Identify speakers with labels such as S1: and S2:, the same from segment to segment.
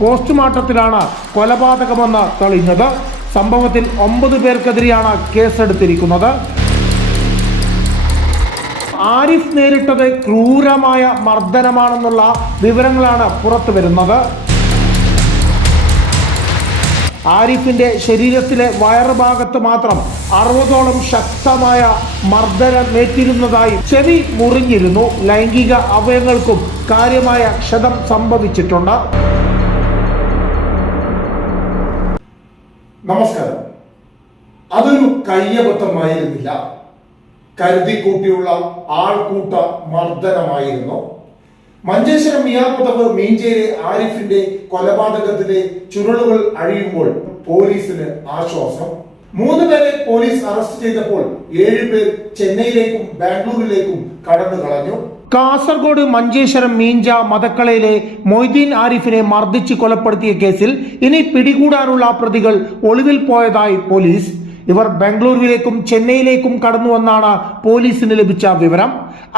S1: പോസ്റ്റ്മോർട്ടത്തിലാണ് കൊലപാതകമെന്ന് തെളിഞ്ഞത്. സംഭവത്തിൽ ഒമ്പത് പേർക്കെതിരെയാണ് കേസെടുത്തിരിക്കുന്നത്. ആരിഫ് നേരിട്ടത് ക്രൂരമായ മർദ്ദനമാണെന്നുള്ള വിവരങ്ങളാണ് പുറത്തു വരുന്നത്. ആരിഫിന്റെ ശരീരത്തിലെ വയറുഭാഗത്ത് മാത്രം അറുപതോളം ശക്തമായ മർദ്ദനമേറ്റിരുന്നതായി ചെവി മുറിഞ്ഞിരുന്നു. ലൈംഗിക അവയവങ്ങൾക്കും കാര്യമായ ക്ഷതം സംഭവിച്ചിട്ടുണ്ട്.
S2: നമസ്കാരം. അതൊരു കയ്യബദ്ധമായിരുന്നില്ല. കരുതിക്കൂട്ടിയുള്ള ആൾക്കൂട്ട മർദ്ദനമായിരുന്നു. മഞ്ചേശ്വരം മിയാപുതവ് മീഞ്ചേരി ആരിഫിന്റെ കൊലപാതകത്തിലെ ചുരുളുകൾ അഴിയുമ്പോൾ പോലീസിന് ആശ്വാസം. മൂന്ന് പേരെ പോലീസ് അറസ്റ്റ് ചെയ്തപ്പോൾ ഏഴുപേർ ചെന്നൈയിലേക്കും ബാംഗ്ലൂരിലേക്കും കടന്നു കളഞ്ഞു
S1: കാസർഗോഡ് മഞ്ചേശ്വരം മീഞ്ച മതക്കളയിലെ മൊയ്തീൻ ആരിഫിനെ മർദ്ദിച്ച് കൊലപ്പെടുത്തിയ കേസിൽ ഇനി പിടികൂടാനുള്ള പ്രതികൾ ഒളിവിൽ പോയതായി പോലീസ്. ഇവർ ബംഗളൂരുവിലേക്കും ചെന്നൈയിലേക്കും കടന്നുവെന്നാണ് പോലീസിന് ലഭിച്ച വിവരം.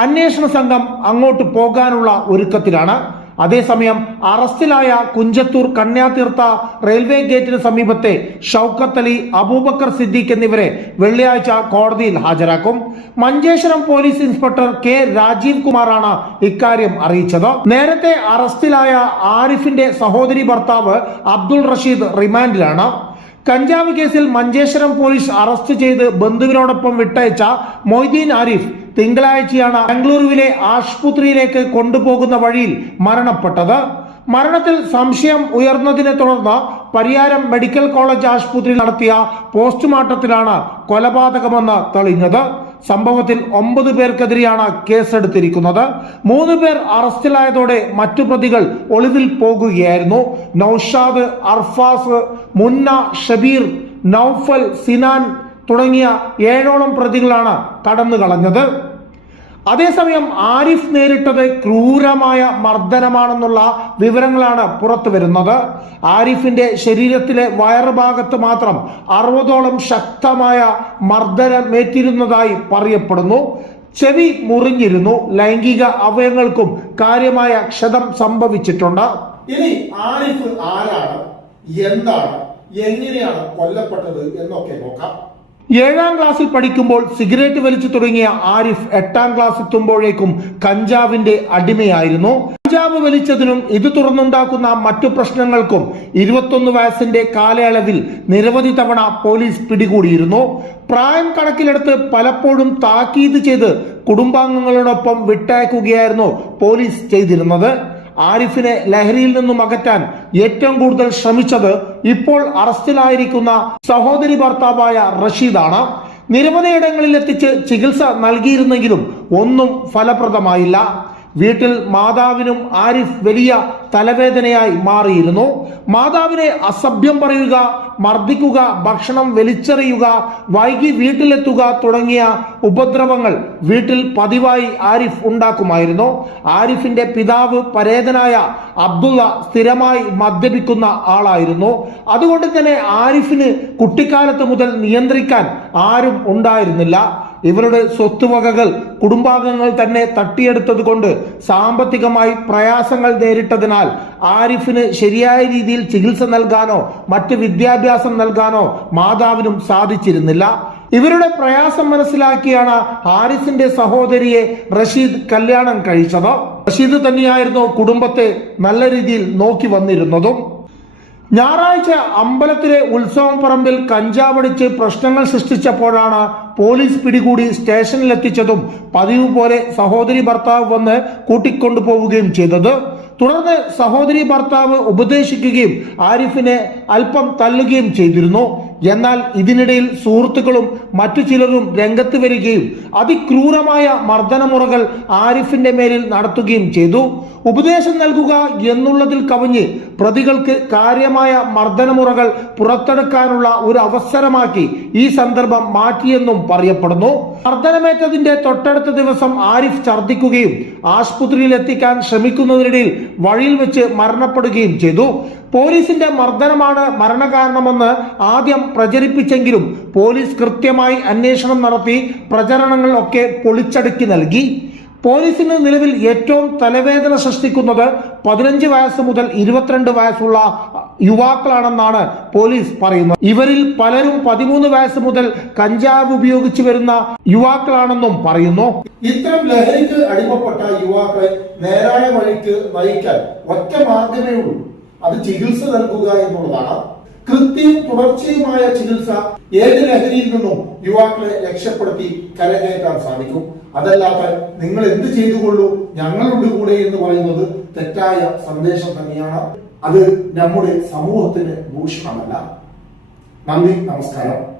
S1: അന്വേഷണ സംഘം അങ്ങോട്ട് പോകാനുള്ള ഒരുക്കത്തിലാണ്. അതേസമയം അറസ്റ്റിലായ കുഞ്ചത്തൂർ കന്യാതീർത്ഥ റെയിൽവേ ഗേറ്റിന് സമീപത്തെ ഷൗക്കത്ത് അലി അബൂബക്കർ സിദ്ദീഖ് എന്നിവരെ വെള്ളിയാഴ്ച കോടതിയിൽ ഹാജരാക്കും. Manjeshwaram police inspector K Rajeev കുമാറാണ് ഇക്കാര്യം അറിയിച്ചത്. നേരത്തെ അറസ്റ്റിലായ ആരിഫിന്റെ സഹോദരി ഭർത്താവ് അബ്ദുൾ റഷീദ് റിമാൻഡിലാണ്. കഞ്ചാവ് കേസിൽ മഞ്ചേശ്വരം പോലീസ് അറസ്റ്റ് ചെയ്ത് ബന്ധുവിനോടൊപ്പം വിട്ടയച്ച മൊയ്തീൻ ആരിഫ് തിങ്കളാഴ്ചയാണ് ബാംഗ്ലൂരുവിലെ ആശുപത്രിയിലേക്ക് കൊണ്ടുപോകുന്ന വഴിയിൽ മരണപ്പെട്ടത്. മരണത്തിൽ സംശയം ഉയർന്നതിനെ തുടർന്ന് പരിയാരം മെഡിക്കൽ കോളേജ് ആശുപത്രിയിൽ നടത്തിയ പോസ്റ്റ്മോർട്ടത്തിലാണ് കൊലപാതകമെന്ന് തെളിഞ്ഞത്. സംഭവത്തിൽ ഒമ്പത് പേർക്കെതിരെയാണ് കേസെടുത്തിരിക്കുന്നത്. മൂന്ന് പേർ അറസ്റ്റിലായതോടെ മറ്റു പ്രതികൾ ഒളിവിൽ പോകുകയായിരുന്നു. നൌഷാദ് അർഫാസ് മുന്ന ഷബീർ നൌഫൽ സിനാൻ തുടങ്ങിയ ഏഴോളം പ്രതികളാണ് കടന്നു കളഞ്ഞത് അതേസമയം ആരിഫ് നേരിട്ടത് ക്രൂരമായ മർദ്ദനമാണെന്നുള്ള വിവരങ്ങളാണ് പുറത്തു വരുന്നത്. ആരിഫിന്റെ ശരീരത്തിലെ വയറുഭാഗത്ത് മാത്രം അറുപതോളം ശക്തമായ മർദ്ദനമേറ്റിരുന്നതായി പറയപ്പെടുന്നു. ചെവി മുറിഞ്ഞിരുന്നു. ലൈംഗിക അവയവങ്ങൾക്കും കാര്യമായ ക്ഷതം സംഭവിച്ചിട്ടുണ്ട്.
S2: ഇനി ആരിഫ് ആരാണ്? എന്താണ്? എങ്ങനെയാണ് കൊല്ലപ്പെട്ടത് എന്നൊക്കെ നോക്കാം.
S1: ഏഴാം ക്ലാസ്സിൽ പഠിക്കുമ്പോൾ സിഗരറ്റ് വലിച്ചു തുടങ്ങിയ ആരിഫ് എട്ടാം ക്ലാസ് എത്തുമ്പോഴേക്കും കഞ്ചാവിന്റെ അടിമയായിരുന്നു. കഞ്ചാവ് വലിച്ചതിനും ഇത് തുറന്നുണ്ടാക്കുന്ന മറ്റു പ്രശ്നങ്ങൾക്കും ഇരുപത്തൊന്ന് വയസ്സിന്റെ കാലയളവിൽ നിരവധി തവണ പോലീസ് പിടികൂടിയിരുന്നു. പ്രായം കണക്കിലെടുത്ത് പലപ്പോഴും താക്കീത് ചെയ്ത് കുടുംബാംഗങ്ങളോടൊപ്പം വിട്ടയക്കുകയായിരുന്നു പോലീസ് ചെയ്തിരുന്നത്. ആരിഫിനെ ലഹരിയിൽ നിന്നും അകറ്റാൻ ഏറ്റവും കൂടുതൽ ശ്രമിച്ചത് ഇപ്പോൾ അറസ്റ്റിലായിരിക്കുന്ന സഹോദരി ഭർത്താവായ റഷീദാണ്. നിരവധിയിടങ്ങളിൽ എത്തിച്ച് ചികിത്സ നൽകിയിരുന്നെങ്കിലും ഒന്നും ഫലപ്രദമായില്ല. വീട്ടിൽ മാതാവിനും ആരിഫ് വലിയ തലവേദനയായി മാറിയിരുന്നു. മാതാവിനെ അസഭ്യം പറയുക മർദ്ദിക്കുക ഭക്ഷണം വലിച്ചെറിയുക വൈകി വീട്ടിലെത്തുക തുടങ്ങിയ ഉപദ്രവങ്ങൾ വീട്ടിൽ പതിവായി ആരിഫ് ഉണ്ടാക്കുമായിരുന്നു. ആരിഫിന്റെ പിതാവ് പരേതനായ അബ്ദുള്ള സ്ഥിരമായി മദ്യപിക്കുന്ന ആളായിരുന്നു. അതുകൊണ്ട് തന്നെ ആരിഫിന് കുട്ടിക്കാലത്ത് മുതൽ നിയന്ത്രിക്കാൻ ആരും ഉണ്ടായിരുന്നില്ല. ഇവരുടെ സ്വത്തുവകകൾ കുടുംബാംഗങ്ങൾ തന്നെ തട്ടിയെടുത്തത് കൊണ്ട് സാമ്പത്തികമായി പ്രയാസങ്ങൾ നേരിട്ടതിനാൽ ആരിഫിന് ശരിയായ രീതിയിൽ ചികിത്സ നൽകാനോ മറ്റ് വിദ്യാഭ്യാസം നൽകാനോ മാതാവിനും സാധിച്ചിരുന്നില്ല. ഇവരുടെ പ്രയാസം മനസ്സിലാക്കിയാണ് ഹാരിസിന്റെ സഹോദരിയെ റഷീദ് കല്യാണം കഴിച്ചത്. റഷീദ് തന്നെയായിരുന്നു കുടുംബത്തെ നല്ല രീതിയിൽ നോക്കി വന്നിരുന്നതും. ഞായറാഴ്ച അമ്പലത്തിലെ ഉത്സവം പറമ്പിൽ കഞ്ചാവടിച്ച് പ്രശ്നങ്ങൾ സൃഷ്ടിച്ചപ്പോഴാണ് പോലീസ് പിടികൂടി സ്റ്റേഷനിലെത്തിച്ചതും പതിവ് പോലെ സഹോദരി ഭർത്താവ് വന്ന് കൂട്ടിക്കൊണ്ടുപോവുകയും ചെയ്തത്. തുടർന്ന് സഹോദരി ഭർത്താവ് ഉപദേശിക്കുകയും ആരിഫിനെ അല്പം തല്ലുകയും ചെയ്തിരുന്നു. എന്നാൽ ഇതിനിടയിൽ സുഹൃത്തുക്കളും മറ്റു ചിലരും രംഗത്ത് വരികയും അതിക്രൂരമായ മർദ്ദനമുറകൾ ആരിഫിന്റെ മേലിൽ നടത്തുകയും ചെയ്തു. ഉപദേശം നൽകുക എന്നുള്ളതിൽ കവിഞ്ഞ് പ്രതികൾക്ക് കാര്യമായ മർദ്ദനമുറകൾ പുറത്തെടുക്കാനുള്ള ഒരു അവസരമാക്കി ഈ സന്ദർഭം മാറ്റിയെന്നും പറയപ്പെടുന്നു. മർദ്ദനമേറ്റതിന്റെ തൊട്ടടുത്ത ദിവസം ആരിഫ് ഛർദ്ദിക്കുകയും ആശുപത്രിയിൽ എത്തിക്കാൻ ശ്രമിക്കുന്നതിനിടയിൽ വഴിയിൽ വെച്ച് മരണപ്പെടുകയും ചെയ്തു. പോലീസിന്റെ മർദ്ദനമാണ് മരണകാരണമെന്ന് ആദ്യം പ്രചരിപ്പിച്ചെങ്കിലും പോലീസ് കൃത്യമായി അന്വേഷണം നടത്തി പ്രചരണങ്ങൾ ഒക്കെ പൊളിച്ചടുക്കി നൽകി. പോലീസിന് നിലവിൽ ഏറ്റവും തലവേദന സൃഷ്ടിക്കുന്നത് പതിനഞ്ച് വയസ്സ് മുതൽ ഇരുപത്തിരണ്ട് വയസ്സുള്ള യുവാക്കളാണെന്നാണ് പോലീസ് പറയുന്നത്. ഇവരിൽ പലരും പതിമൂന്ന് വയസ്സ് മുതൽ കഞ്ചാവ് ഉപയോഗിച്ചു വരുന്ന യുവാക്കളാണെന്നും പറയുന്നു.
S2: ഇത്തരം ലഹരിക്ക് അടിമപ്പെട്ട യുവാക്കളെ നേരായ വഴിക്ക് നയിക്കാൻ ഒറ്റ മാർഗമേ ഉള്ളൂ. അത് ചികിത്സ നൽകുക എന്നുള്ളതാണ്. കൃത്യവും തുടർച്ചയുമായ ചികിത്സ ഏത് ലഹരിയിൽ നിന്നും യുവാക്കളെ രക്ഷപ്പെടുത്തി കരകയറ്റാൻ സാധിക്കും? അതല്ലാതെ നിങ്ങൾ എന്ത് ചെയ്തുകൊള്ളൂ ഞങ്ങളുടെ കൂടെ എന്ന് പറയുന്നത് തെറ്റായ സന്ദേശം തന്നെയാണ്. അത് നമ്മുടെ സമൂഹത്തിന് ഭൂഷണമല്ല നന്ദി നമസ്കാരം.